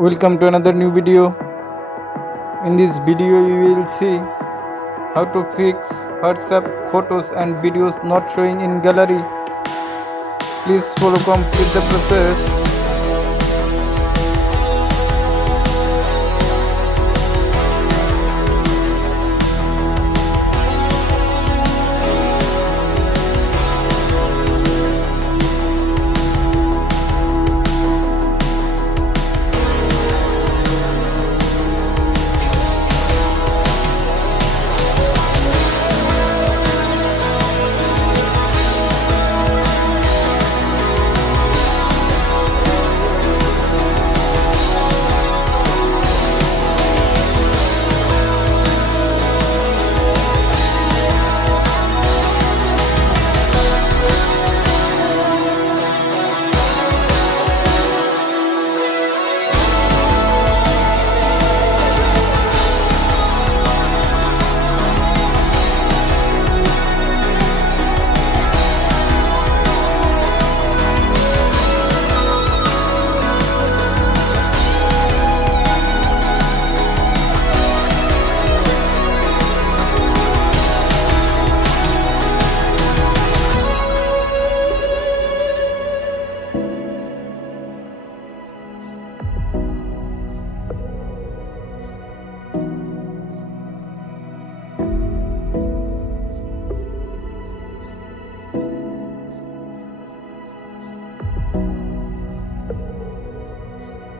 Welcome to another new video. In this video you will see how to fix WhatsApp photos and videos not showing in gallery. Please follow complete the process.